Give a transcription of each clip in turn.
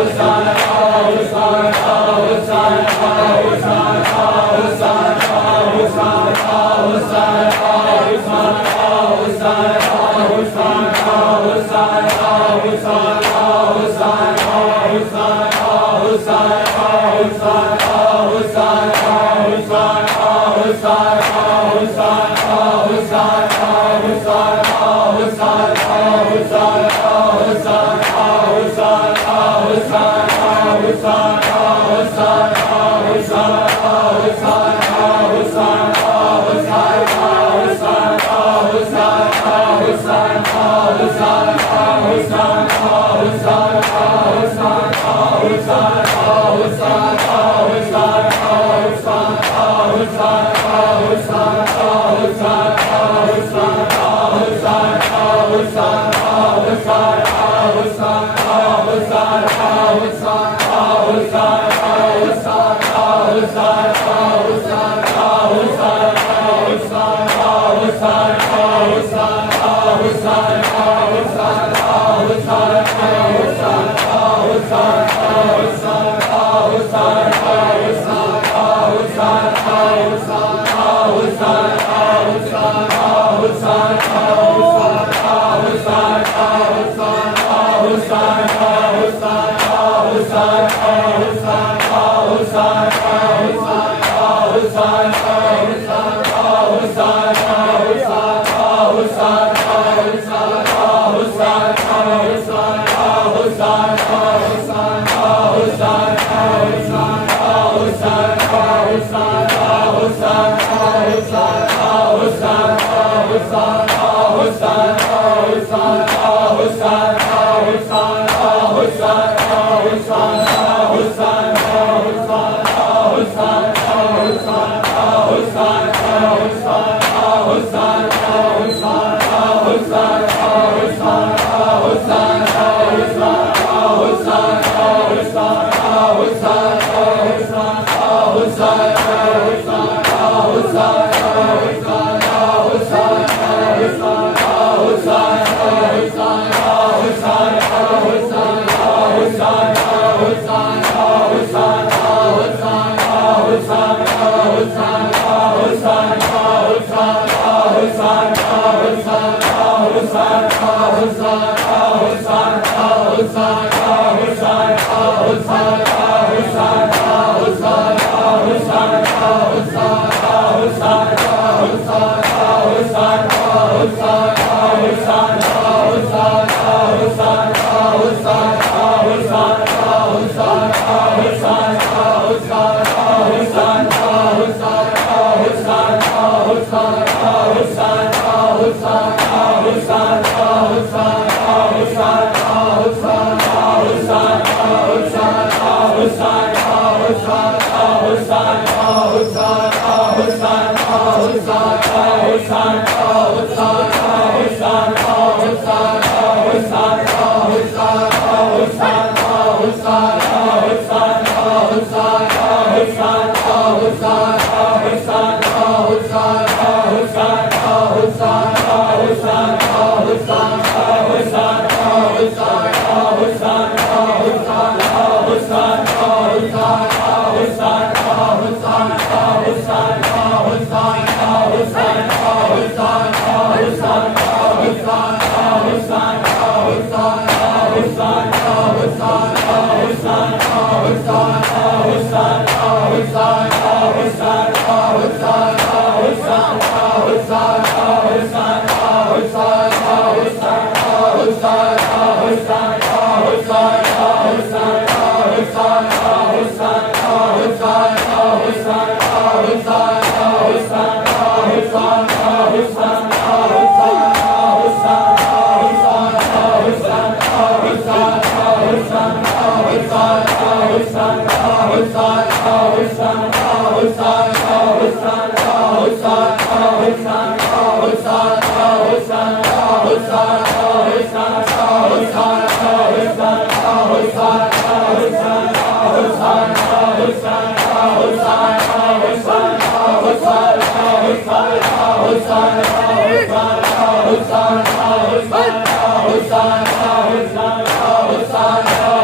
Hosanna, Hosanna, Hosanna,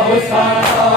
Hosanna,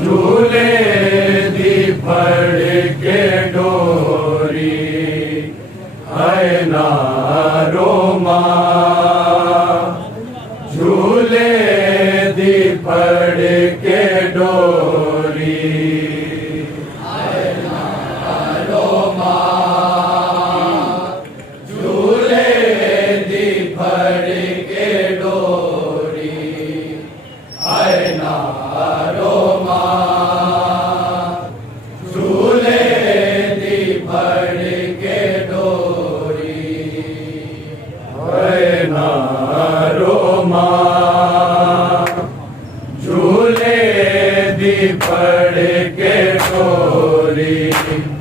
झूले दी फड़ के डोरी है नारो माँ, झूले दी फड़ के डोरी है नारो माँ, झूले दी फड़ के डोरी है नारो माँ, झूले दी फड़ के डोरी है नारो माँ, झूले दी फड़ के डोरी है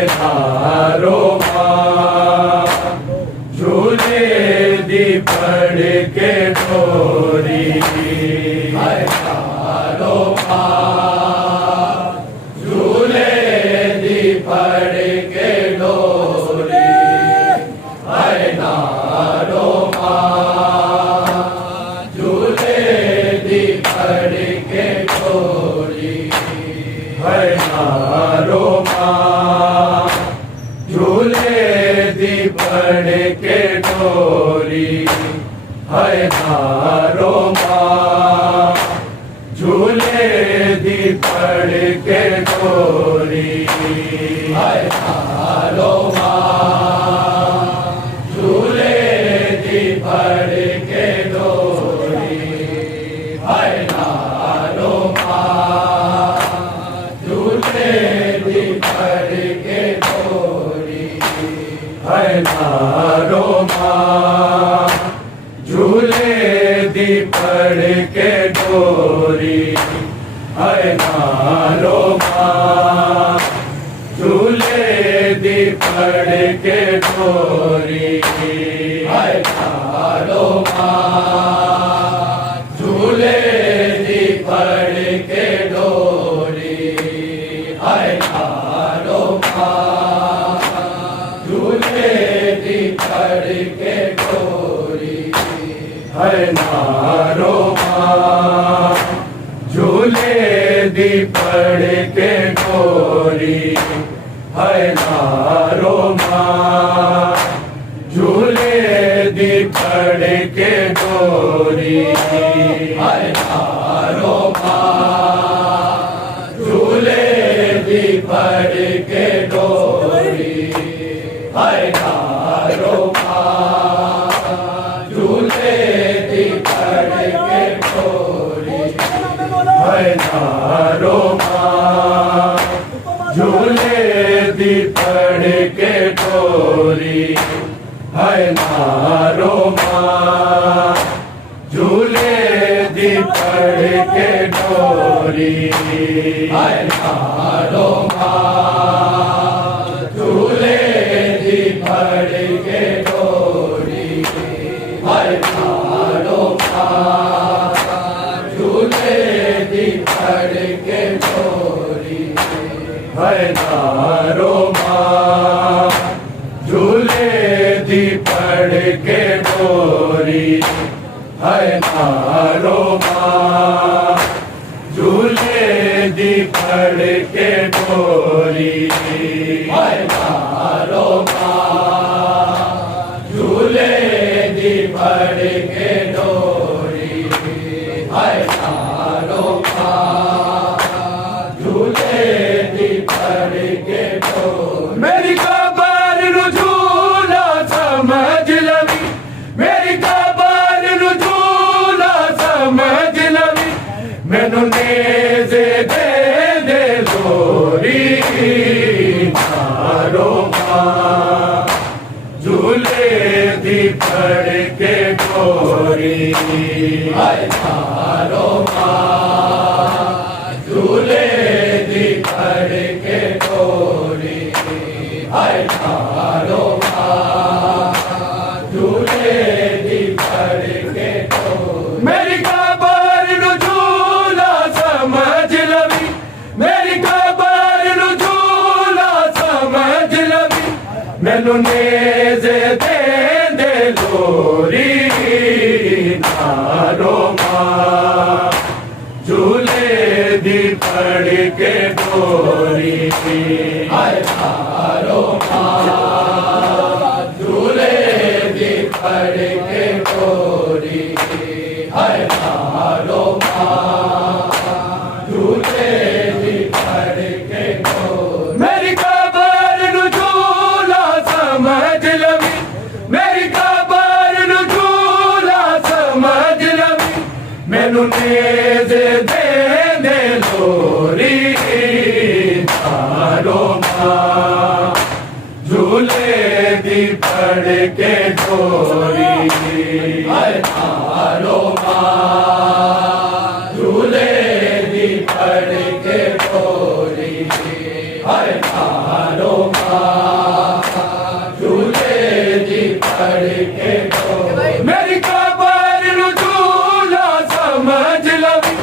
नारो माँ, झूले दी फड़ के डोरी है नारो माँ, झूले दी फड़ के डोरी है नारो माँ, झूले दी फड़ के डोरी है नारो माँ, झूले दी फड़ के डोरी है नारो माँ, झूले दी फड़ के डोरी है नारो माँ, झूले नारो माँ झूले दी पड़ के डोरी है नारो माँ झूले दी पड़ के डोरी है नारो माँ झूले दी पड़ के डोरी है नारो माँ झूले दी पड़ के डोरी है नारो माँ झूले दी पड़ के डोरी है नारो माँ झूले दी पड़ के डोरी है नारो माँ झूले दी पड़ के डोरी है नारो माँ झूले दी पड़ के डोरी है नारो माँ झूले दी पड़ के डोरी है नारो माँ झूले दी पड़ के डोरी है नारो माँ झूले दी पड़ के डोरी है नारो माँ झूले दी पड़ के डोरी है नारो माँ झूले दी पड़ के डोरी है नारो माँ झूले दी पड़ के डोरी है नारो माँ झूले दी पड़ के डोरी है नारो माँ झूले दी पड़ के डोरी मेरी कबर नु झूला समझ लवी मेरी कबर नु झूला समझ लवी मैनू नेज़े दे दे लोरी नारो माँ झूले दी पड़ के डोरी है नारो माँ झूले दी पड़ के डोरी है नारो माँ झूले दी पड़ के डोरी मेरी कबर नु झूला समझ लवी मेरी कबर नु झूला समझ लवी मैनू नेज़े दे दे लोरी नारो माँ झूले दी पड़ के डोरी है नारो माँ झूले दी पड़ के डोरी है नारो माँ झूले दी पड़ के डोरी मेरी कबर नु झूला समझ लवी मेरी कबर नु झूला समझ लवी मैनू नेज़े दे दे लोरी नारो माँ झूले दी पड़ के डोरी है नारो माँ झूले दी पड़ के डोरी है नारो माँ झूले दी पड़ के डोरी मेरी कबर नु झूला समझ लवी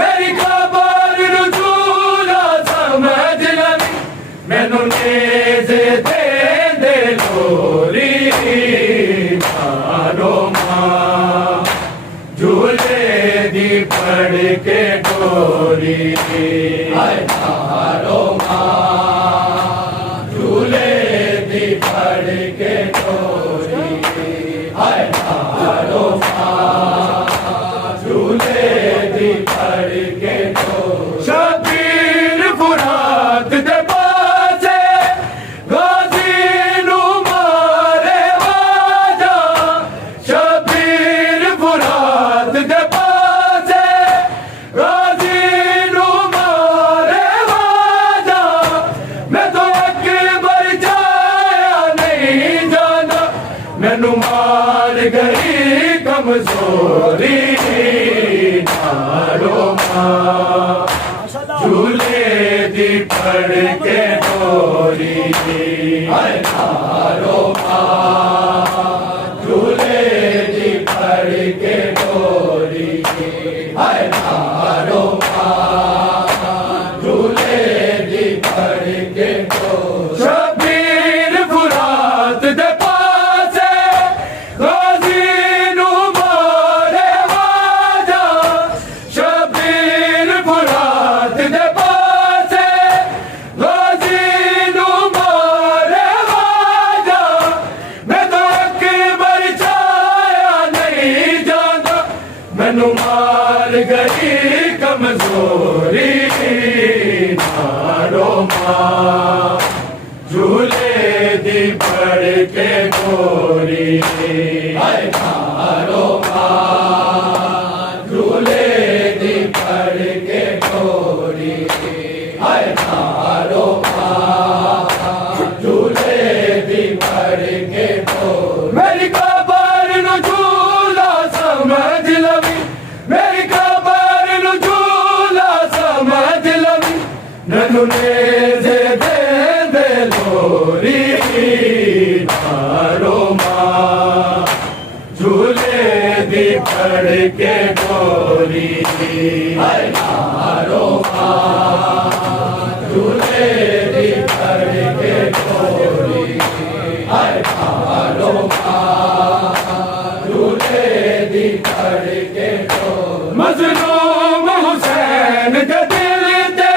मेरी कबर नु झूला समझ लवी मैनू नेज़े दे दे लोरी नारो माँ झूले दी पड़ के डोरी है नारो माँ झूले दी पड़ के डोरी है नारो माँ झूले दी पड़ के डोरी शबीर फुरात दे पासे गाजी नू मारे वाजा शबीर फुरात दे पासे गाजी नू मारे वाजा मैं तो अकबर जाया नहीं जाना मैं मैनू मार गई कमजोरी नारो मां झूले दी फड़ के डोरी हाय नारो मां झूले दी फड़ के डोरी हाय नारो मां झूले दी फड़ के डोरी शबीर फुरात दे पासे गाजी नू मारे वाजा शबीर फुरात दे पासे गाजी नू मारे वाजा मैं तो अकबर चाया नहीं जाना मैनू मार गई कमजोरी नारो मां झूले दी फड़ के डोरी हाय नारो मां झूले दी फड़ के डोरी हाय नारो मां झूले दी फड़ के डोरी मेरी कबर नु झूला समझ लवी मेरी कबर नु झूला समझ लवी ननु ने दे लोरी नारो मां झूले दी फड़ के डोरी हाय नारो मां झूले दी फड़ के डोरी हाय नारो मां झूले दी फड़ के डोरी मजलूम हुसैन के दिल ते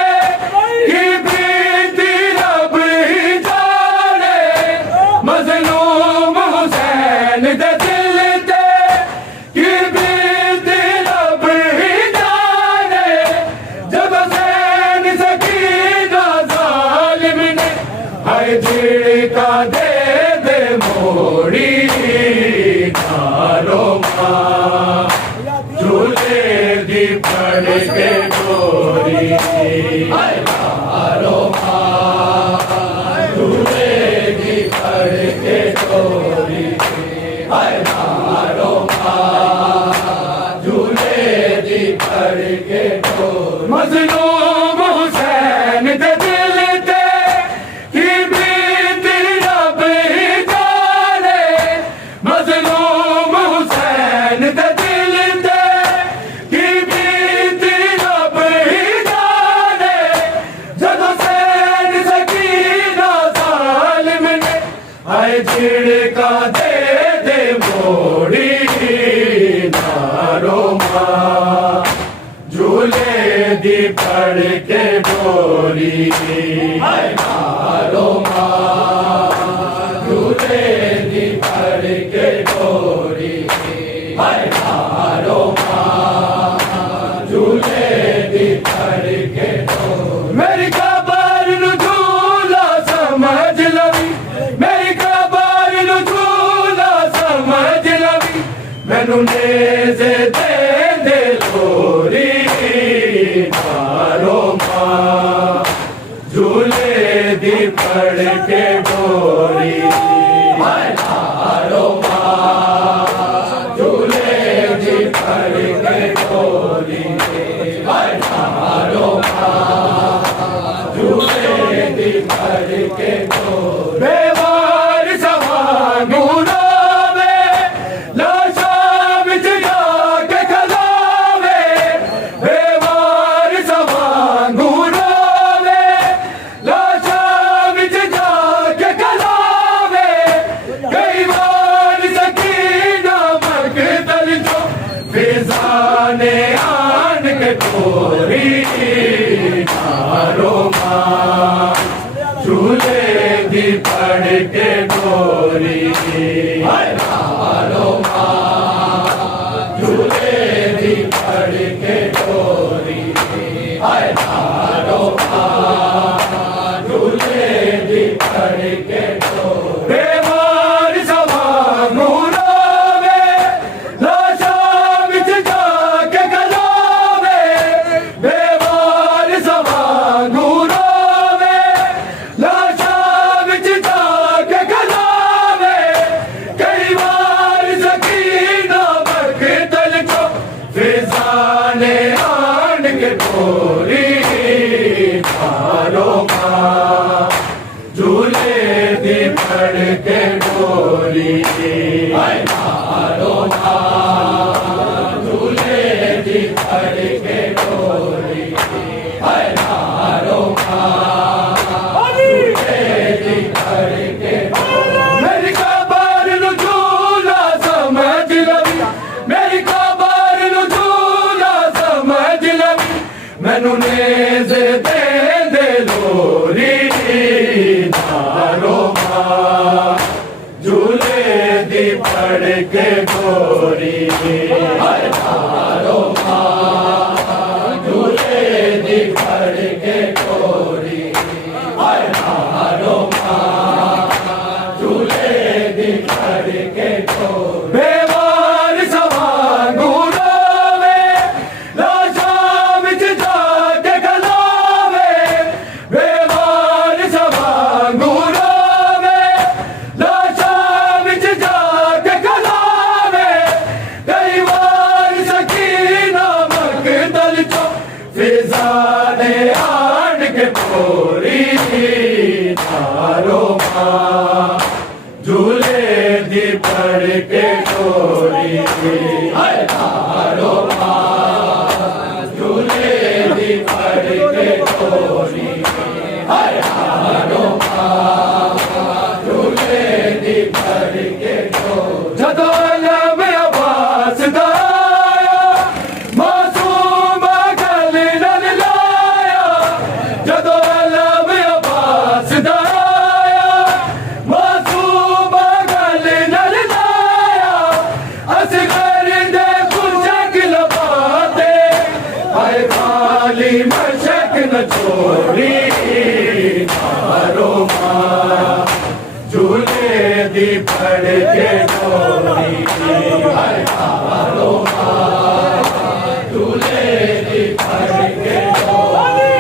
की प्रीति रब ही जाने मजलूम हुसैन दे दिल ते की प्रीति रब ही जाने जब हुसैन सकीना जालिम ने हाय झिड़का दे मोड़ी नारो मां झूले दी फड़ के डोरी हाय नारो मां झूले दी फड़ के डोरी हाय नारो मां झूले दी फड़ के डोरी मजलूम हुसैन दे दिल ते की प्रीति रब ही जाने मजलूम हुसैन दे दिल ते की प्रीति रब ही जाने जब हुसैन सकीना जालिम ने हाय झिड़का दे मोड़ी नारो मां झूले दी फड़ के डोरी हाय नारो मां झूले दी फड़ के डोरी हाय नारो मां झूले दी फड़ के डोरी मेरी कबर नु झूला समझ लवी मेरी कबर नु झूला समझ लवी मैनू नेज़े दे लोरी नारो मां झूले दी फड़ के डोरी हाय नारो मां झूले दी फड़ के डोरी हाय नारो मां झूले दी फड़ के डोरी बेवार सवानू रोवे लाशा विच जाके खलावे बेवार सवानू रोवे लाशा विच जाके पड़ के डोरी हाय मारो माँ झूले दी पड़ के डोरी हाय मारो माँ झूले दी पड़ के मेरी खबर नु झूला समझ लवी मेरी खबर नु झूला समझ लवी मैनू नेज़ दे दे लोरी मारो माँ झूले दी पड़ के डोरी हाय मारो माँ झूले दी पड़ के डोरी हाय मारो माँ झूले दी पड़ के डोरी बेवार सवांगू रोवे लाशा विच जाके खलोवे बेवार सवांगू रोवे लाशा विच जाके खलोवे कई बार सकीना मकदल चो फिजा ने आन के पोरी मारो माँ झूले दी पड़ के डोरी हाय मारो माँ झूले दी पड़ के डोरी हाय मारो माँ झूले दी पड़ के डोरी जदों लब अब्बास दा आया मासूम गल नल लाया जदों लब अब्बास दा आया मासूम गल नल लाया असगर दे खुशक लबाते हाय खाली मशक न छोड़ी मारो माँ झूले दी पड़ के डोरी हाय मारो माँ झूले दी पड़ के डोरी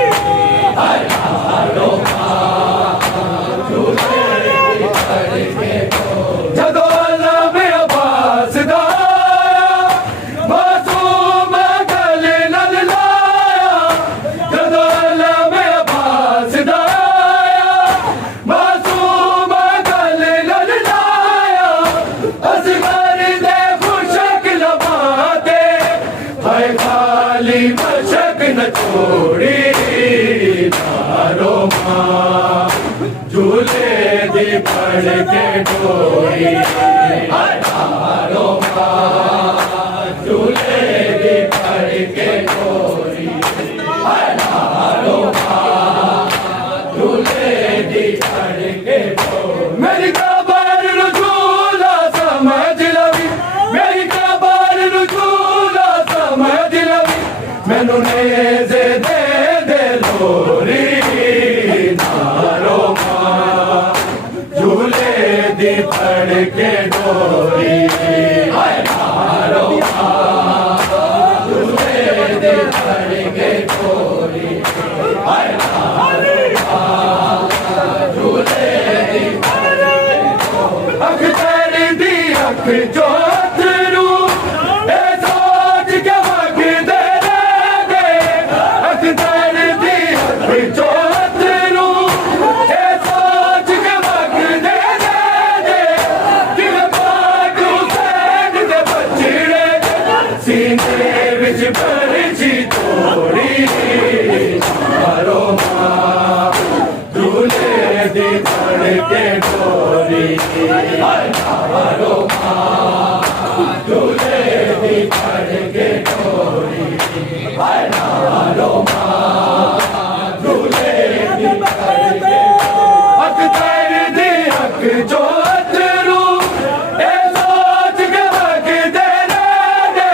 हाय मारो माँ झूले दी पड़ के डोरी जदों लब अब्बास दा आया मासूम गल नल लाया जदों लब अब्बास दा आया मासूम गल नल लाया असगर दे खुशक लबाते हाय खाली मशक न छोड़ी मारो माँ झूले दी पड़ के डोरी हाय मारो माँ झूले दी पड़ के डोरी हाय मारो माँ झूले दी पड़ के डोरी मेरी खबर नु झूला समझ लवी मेरी खबर नु झूला समझ लवी मैनू नेज़ दे दे लोरी मारो माँ झूले दी पड़ के डोरी हाय मारो माँ झूले दी पड़ के डोरी हाय मारो माँ झूले दी पड़ के डोरी अख्तर दी अख जो अथरू ए सोच के वक्त दे दे अख्तर दी अख जो अथरू ए सोच के वक्त दे दे कि पाक हुसैन दे बचड़े सीने विच बरछी तोड़ी मारो माँ झूले दी पड़ के डोरी हाय मारो माँ झूले दी पड़ के डोरी हाय मारो माँ झूले दी पड़ के अख्तर दी अख जो अथरू ए सोच के वक्त दे दे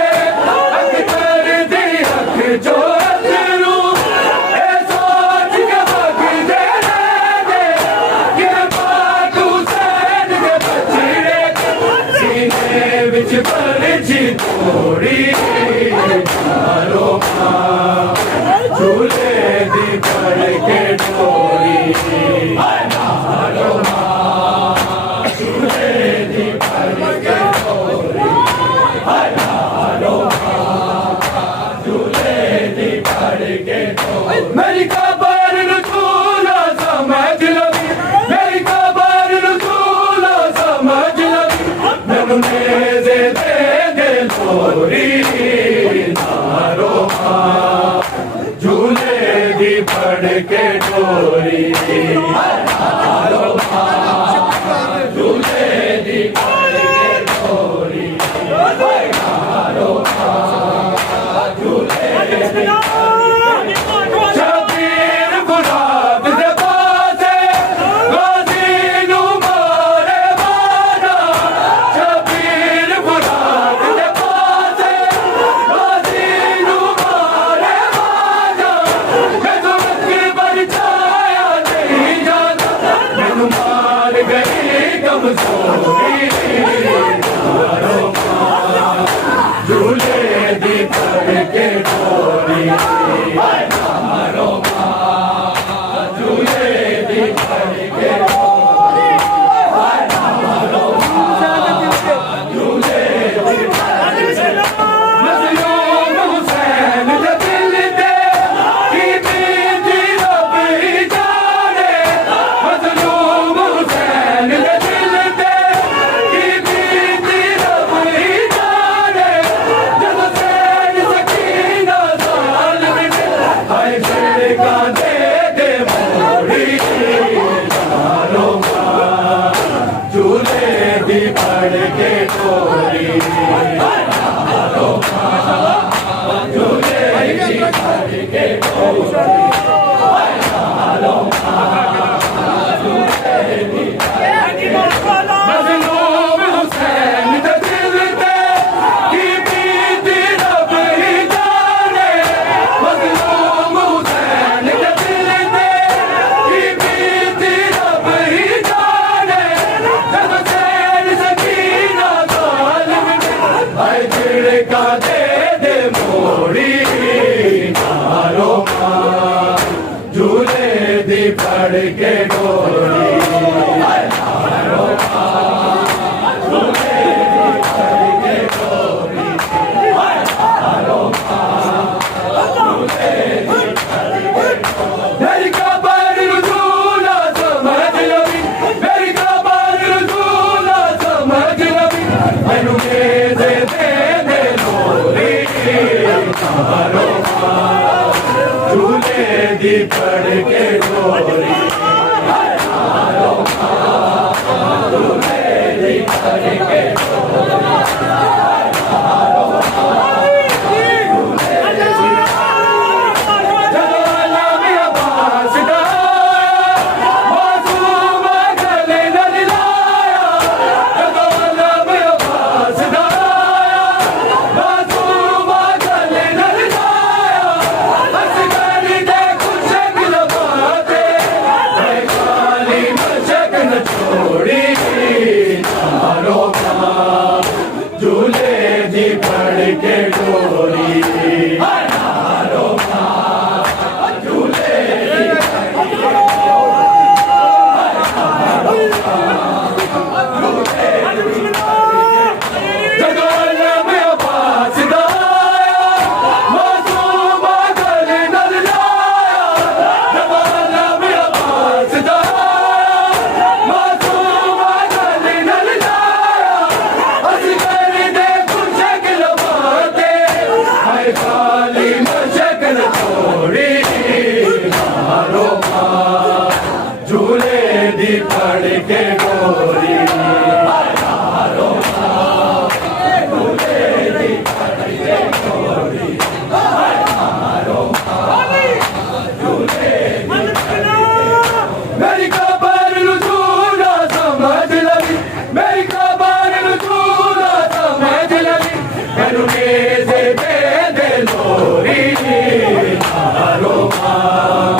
अख्तर दी अख जो अथरू ए सोच के वक्त दे दे कि पाक हुसैन दे बचड़े सीने विच बरछी तोड़ी मारो माँ झूले दी पड़ के डोरी हाय मारो माँ झूले दी पड़ के डोरी हाय मारो माँ झूले दी पड़ के डोरी मेरी खबर नु झूला समझ लवी मेरी खबर नु डोरी झूले दी फड़ के डोरी मज़लूम हुसैन दे दिल ते की बीती रब ही जाने मज़लूम हुसैन दे दिल ते की बीती रब ही जाने जब सैर सकीना ज़ालिम आए झिड़का दे मोड़ी मारो मां झूले दी फड़ के डोरी झूले दी फड़ के डोरी झूले दी फड़ के झूले दी फड़ के डोरी मारो मां झूले दी फड़ के झूले दी फड़ के डोरी मारो मां झूले दी फड़ के डोरी मारो मां झूले मेरी खबर झूला समझ लगी मेरी खबर झूला समझ लगी मैनू से दे लोरी मारो मां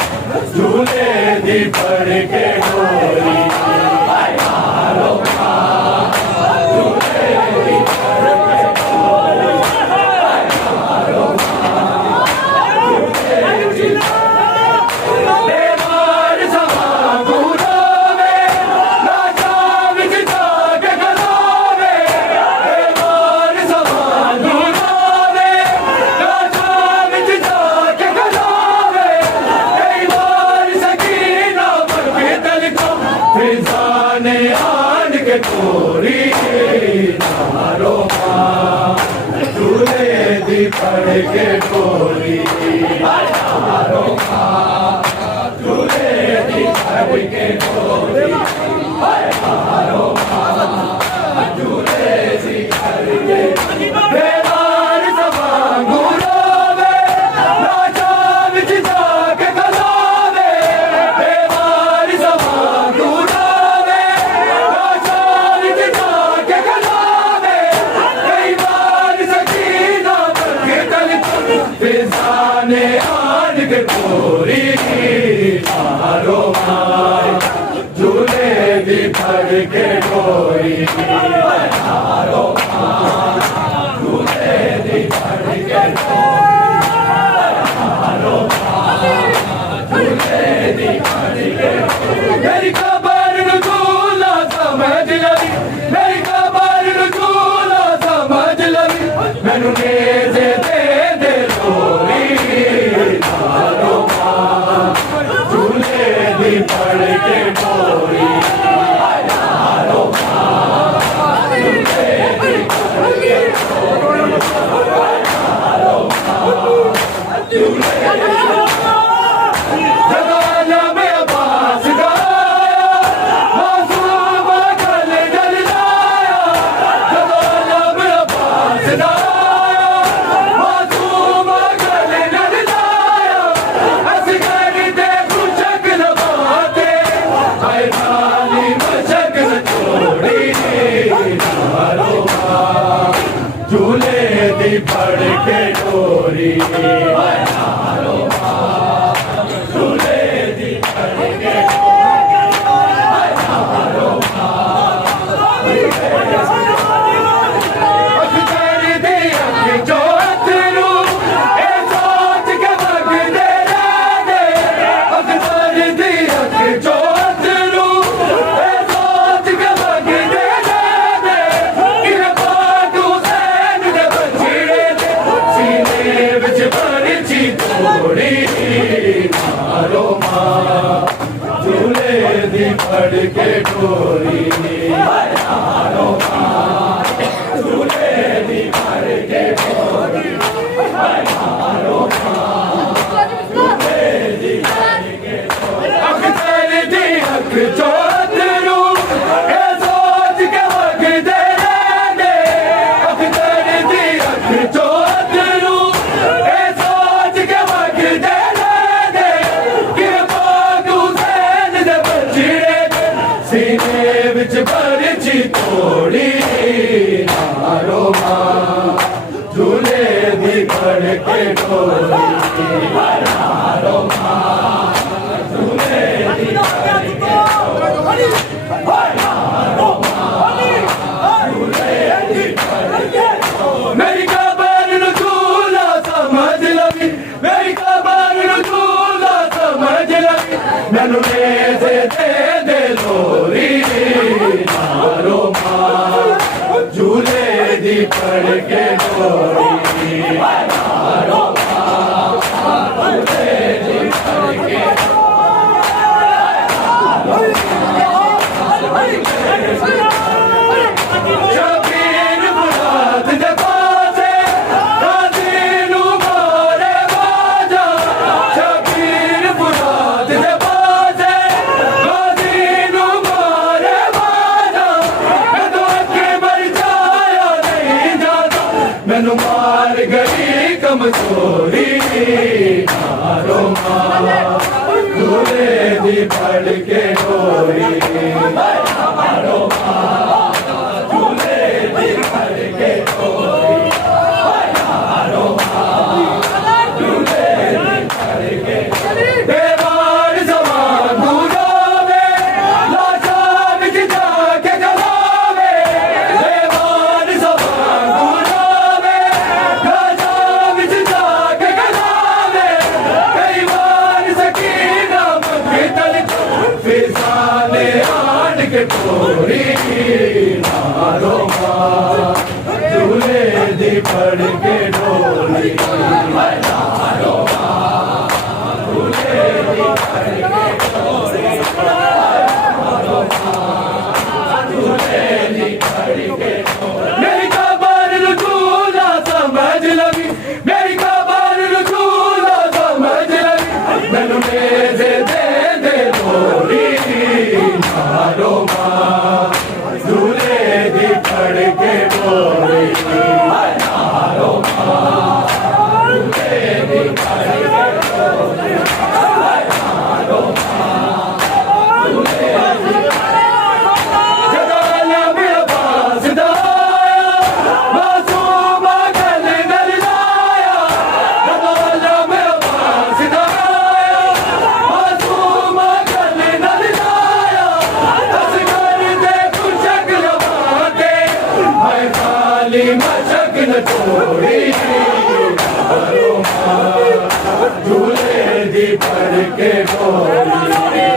झूले दी फड़ के डोरी मारो मां झूले दी फड़ के डोरी मारो मां झूले दी बेमार समा गुरावे राजा विच जाग गलावे बेमार समा गुरावे राजा विच जाग गलावे फिजाने आन के टोरी मारो मां झूले दी फड़ के डोरी मारो मां झूले दी फड़ के डोरी मारो मां झूले दी फड़ के बेमार समा गुरावे राजा विच जाके गलावे बेमार समा फिजाने आन के टोरी मारो मां झूले दी फड़ के डोरी मारो मां झूले दी फड़ के डोरी मारो मां झूले दी फड़ के मेरी खबर झूला समझ लगी मेरी खबर झूला समझ लगी मैनू से दे लोरी मारो मां झूले दी फड़ के डोरी मारो मां झूले दी फड़ के डोरी मारो मां झूले झूले दी फड़ के डोरी नारो मां झूले दी फड़ के नारो मां अखतर दी अख जोत रू ए सोच के वगदे रहंदे अखतर दी अख जोत रू ए सोच के वगदे रहंदे किर पाक हुसैन दे बछड़े दे सीने विच भरची तोड़ी नारो मां झूले दी फड़ के डोरी नारो मां झूले दी फड़ के डोरी नारो मां झूले दी फड़ के डोरी अखतर दी अख जोत रू ए सोच के वगदे रहंदे अखतर दी अख जोत रू ए सोच के वगदे रहंदे कि पाक हुसैन दे बछड़े दे सीने विच भरची तोड़ी नारो मां झूले दी फड़ के डोरी नारो मां झूले दी फड़ के डोरी नारो मां झूले दी फड़ के डोरी मेरी खबर नु झूला समझ लवी मेरी खबर नु झूला समझ लवी मैनू दे दे लोरी नारो मां झूले दी फड़ के डोरी नारो मां झूले दी फड़ के शबीर मुराद दे पासे गाजी नू मारे बाजा शबीर मुराद दे पासे गाजी नू मारे बाजा मैं तो अगे मर जाया नहीं जाता मैनू मार गई कमजोरी नारो मां झूले दी फड़ के डोरी नारो मां झूले दी फड़ के डोरी नारो मां झूले दी फड़ के बेवार समान गुजावे लाशा विच जाके जलावे बेवार समान गुजावे लाशा विच जाके जलावे कई बार सकीना मखतल फिसाले आन के टोरी नारो मां झूले दी फड़ के डोरी नारो मां झूले दी फड़ के डोरी नारो मां झूले दी फड़ के डोरी मेरी खबर नु झूला समझ लवी मेरी खबर नु झूला समझ लवी मैनू दे लोरी नारो मां झूले दी फड़ के डोरी नारो मां झूले दी फड़ के डोरी नारो मां झूले दी जगाला में आवाज़ दाया मासूम गल गल लाया जगाला में आवाज़ दाया मासूम गल गल लाया असगर दे कुशक लवाते हाय खाली मशक न छोड़ी नारो मां झूले दी फड़ के डोरी